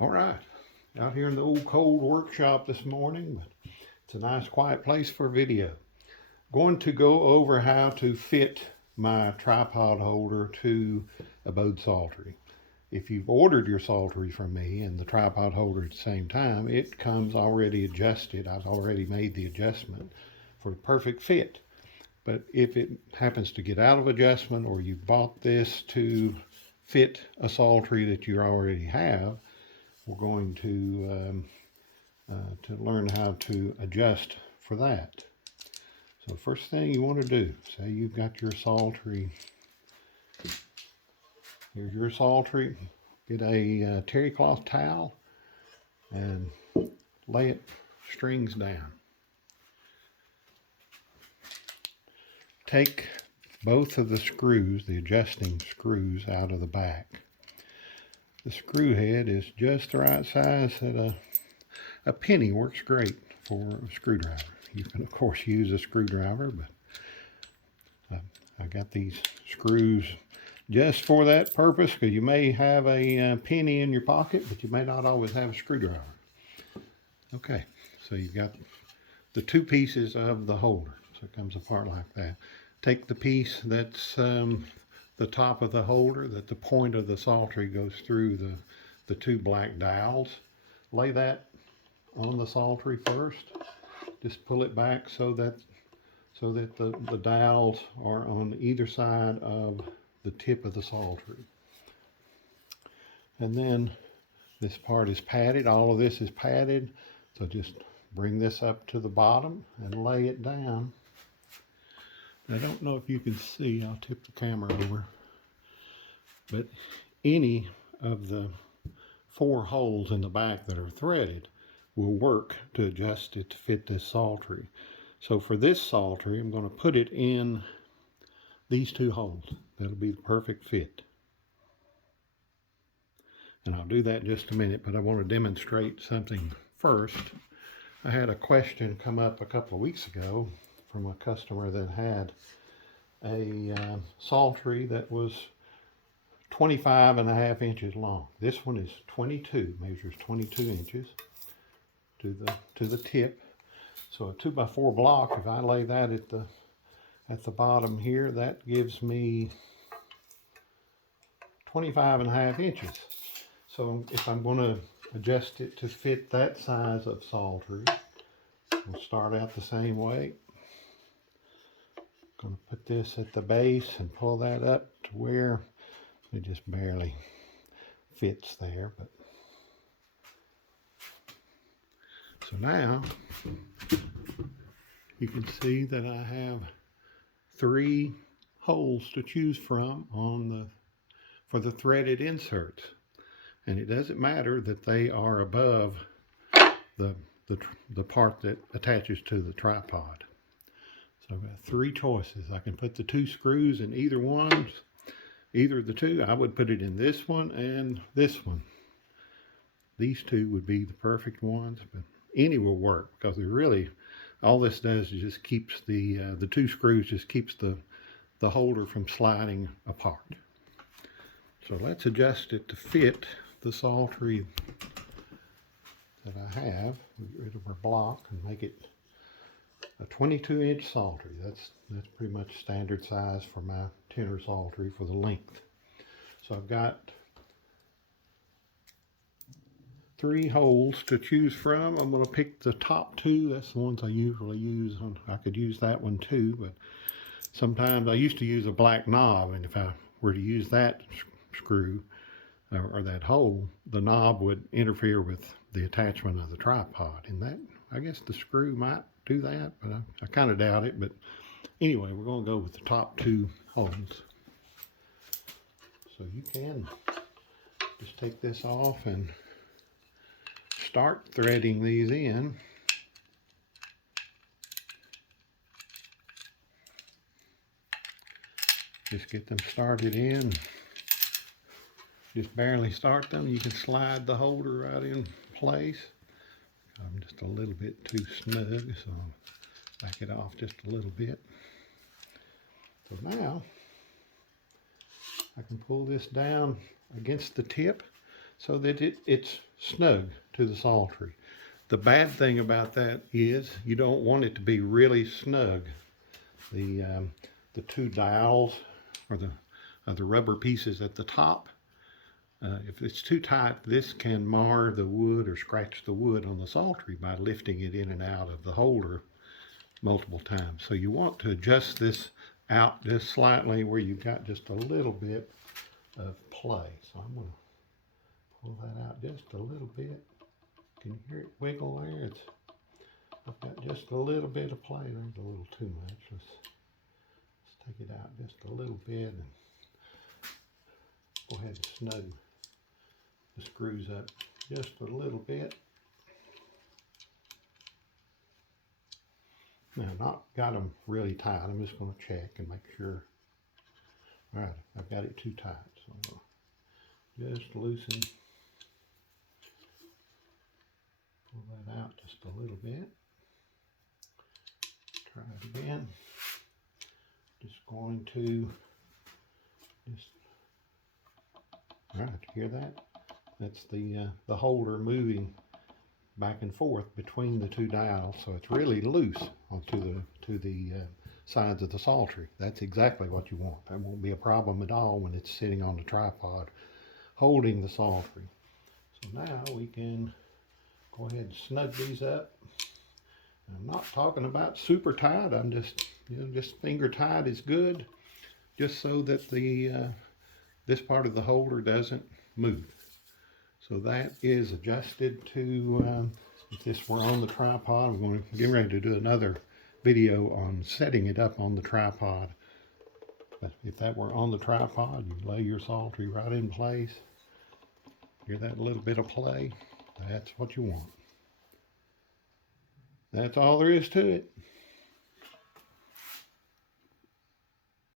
All right, out here in the old cold workshop this morning, but it's a nice quiet place for video. Going to go over how to fit my tripod holder to a Bode Psaltery. If you've ordered your Psaltery from me and the tripod holder at the same time, it comes already adjusted. I've already made the adjustment for a perfect fit. But if it happens to get out of adjustment, or you bought this to fit a Psaltery that you already have, we're going to learn how to adjust for that. So first thing you want to do, say you've got your Psaltery. Here's your Psaltery. Get a terry cloth towel and lay it strings down. Take both of the screws, the adjusting screws, out of the back. The screw head is just the right size that a penny works great for a screwdriver. You can of course use a screwdriver, but I got these screws just for that purpose, because you may have a penny in your pocket, but you may not always have a screwdriver. Okay, so you've got the two pieces of the holder, so it comes apart like that. Take the piece that's the top of the holder, that the point of the Psaltery goes through the two black dowels. Lay that on the Psaltery first. Just pull it back so that the dowels are on either side of the tip of the Psaltery. And then this part is padded. All of this is padded. So just bring this up to the bottom and lay it down. I don't know if you can see, I'll tip the camera over, but any of the 4 holes in the back that are threaded will work to adjust it to fit this Psaltery. So for this Psaltery, I'm going to put it in these 2 holes. That'll be the perfect fit. And I'll do that in just a minute, but I want to demonstrate something first. I had a question come up a couple of weeks ago from a customer that had a Psaltery that was 25.5 inches long. This one is 22, measures 22 inches to the tip. So a 2x4 block, if I lay that at the bottom here, that gives me 25.5 inches. So if I'm going to adjust it to fit that size of Psaltery, we'll start out the same way. Going to put this at the base and pull that up to where it just barely fits there. But so now you can see that I have 3 holes to choose from for the threaded inserts, and it doesn't matter that they are above the part that attaches to the tripod. So I've got 3 choices. I can put the 2 screws in either of the 2. I would put it in this one and this one. These 2 would be the perfect ones, but any will work, because they really, all this does is just keeps the 2 screws just keeps the holder from sliding apart. So let's adjust it to fit the Psaltery that I have. Get rid of our block and make it a 22-inch Psaltery. That's pretty much standard size for my tenor Psaltery for the length. So I've got 3 holes to choose from. I'm going to pick the top 2. That's the ones I usually use. I could use that one too, but sometimes I used to use a black knob, and if I were to use that screw or that hole, the knob would interfere with the attachment of the tripod. And that, I guess the screw might do that, but I kind of doubt it. But anyway, we're going to go with the top 2 holes. So you can just take this off and start threading these in. Just get them started in. Just barely start them. You can slide the holder right in place. I'm just a little bit too snug, so I'll back it off just a little bit. So now I can pull this down against the tip so that it's snug to the Psaltery. The bad thing about that is you don't want it to be really snug. The two dowels or the rubber pieces at the top, if it's too tight, this can mar the wood or scratch the wood on the Psaltery by lifting it in and out of the holder multiple times. So you want to adjust this out just slightly where you've got just a little bit of play. So I'm going to pull that out just a little bit. Can you hear it wiggle there? I've got just a little bit of play. There's a little too much. Let's take it out just a little bit and go ahead and snug the screws up just a little bit. Now, not got them really tight. I'm just going to check and make sure. All right, I've got it too tight, so I'm going to just loosen. Pull that out just a little bit. Try it again. Just going to all right, hear that? That's the holder moving back and forth between the two dials, so it's really loose onto the sides of the Psaltery. That's exactly what you want. That won't be a problem at all when it's sitting on the tripod holding the Psaltery. So now we can go ahead and snug these up. I'm not talking about super tight. I'm just finger tight is good, just so that this part of the holder doesn't move. So that is adjusted to, if this were on the tripod, we're going to get ready to do another video on setting it up on the tripod. But if that were on the tripod, you lay your Psaltery right in place. Hear that little bit of play? That's what you want. That's all there is to it.